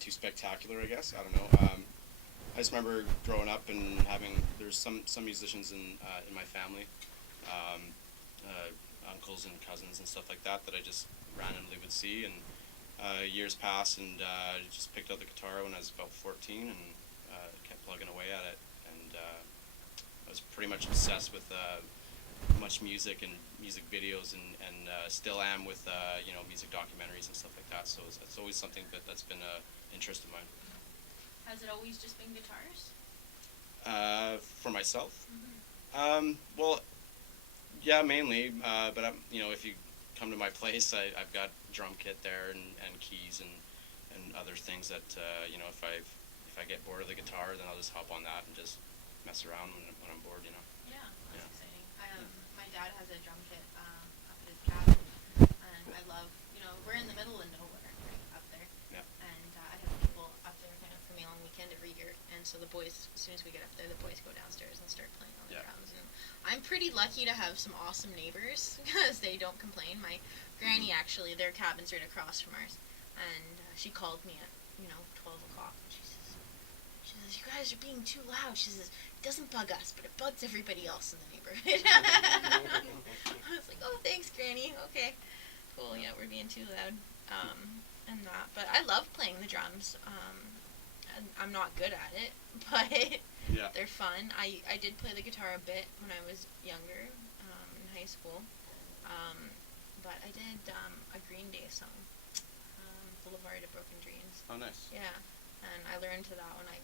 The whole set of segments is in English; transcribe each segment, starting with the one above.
too spectacular, I guess. I don't know. I just remember growing up and there's some musicians in my family, um, uncles and cousins and stuff like that I just randomly would see, and years passed, and just picked up the guitar when I was about 14 and kept plugging away at it, and I was pretty much obsessed with much music and music videos, and still am with music documentaries and stuff like that. So it's always something that's been an interest of mine. Has it always just been guitars? For myself, Mm-hmm. well, yeah, mainly. But if you come to my place, I've got drum kit there and keys and other things that if I get bored of the guitar, then I'll just hop on that and just mess around when I'm bored. Yeah, that's Yeah. exciting. My dad has a drum kit up at his cabin, and I love, we're in the middle of nowhere right up there, Yeah. and I have people up there kind of for me on weekend every year, and so the boys, as soon as we get up there, the boys go downstairs and start playing on the Yeah. drums, and I'm pretty lucky to have some awesome neighbors because they don't complain. My granny, actually, their cabin's right across from ours, and she called me at 12 o'clock, and she says, "You guys are being too loud." She says, "It doesn't bug us, but it bugs everybody else in the neighborhood." I was like, "Oh, thanks, Granny. Okay, cool. Yeah, we're being too loud." And that, but I love playing the drums. And I'm not good at it, but Yeah. they're fun. I did play the guitar a bit when I was younger, in high school. But I did a Green Day song, Boulevard of Broken Dreams. Oh, nice. Yeah, and I learned to that when I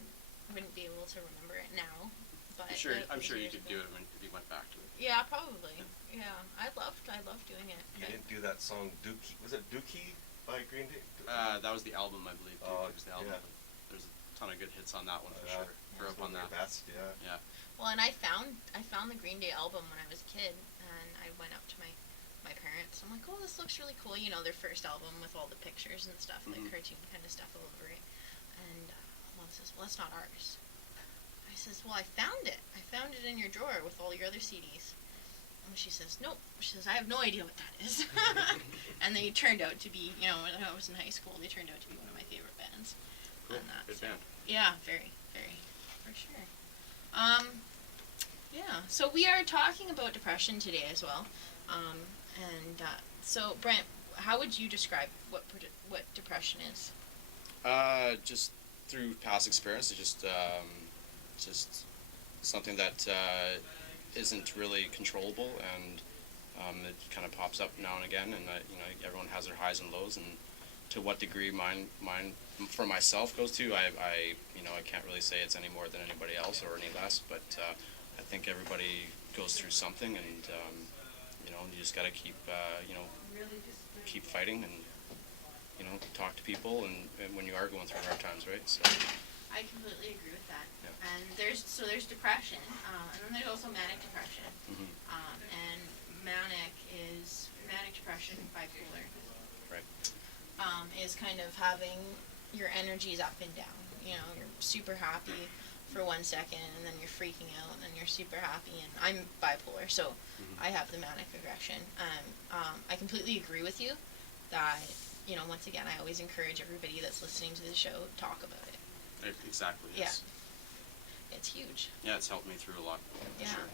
wouldn't be able to remember it now. But I'm sure you years could ago. do it if you went back to it. Yeah, probably. Yeah, I loved doing it. You didn't do that song Dookie. Was it Dookie by Green Day? That was the album, I believe. Oh, It was the album. yeah. There's a ton of good hits on that one for Yeah, sure. Grew up on that. Best, yeah. Yeah. Well, and I found the Green Day album when I was a kid, and I went up to my parents. I'm like, "Oh, this looks really cool." Their first album with all the pictures and stuff, like cartoon kind of stuff all over it. And Mom says, "Well, that's not ours." I says, "Well, I found it. I found it in your drawer with all your other CDs." And she says, "Nope." She says, "I have no idea what that is." And they turned out to be, when I was in high school, they turned out to be one of my favorite bands. Cool. And that, Good so, band. yeah, very, very, for sure. Yeah, so we are talking about depression today as well. So Brent, how would you describe what depression is? Just through past experience, it's just something that isn't really controllable, and it kind of pops up now and again, and everyone has their highs and lows, and to what degree mine for myself goes to, I can't really say it's any more than anybody else or any less, but I think everybody goes through something, and you just got to keep fighting, and talk to people, and when you are going through hard times, right? So I completely agree with that. Yeah. And there's depression, and then there's also manic depression. Mhm. And manic depression, bipolar. Right. Is kind of having your energies up and down. You're super happy for 1 second, and then you're freaking out, and then you're super happy. And I'm bipolar, so I have the manic aggression. I completely agree with you that, once again, I always encourage everybody that's listening to the show, talk about it. Exactly. Yes. Yeah. It's huge. Yeah, it's helped me through a lot. For Yeah. Sure.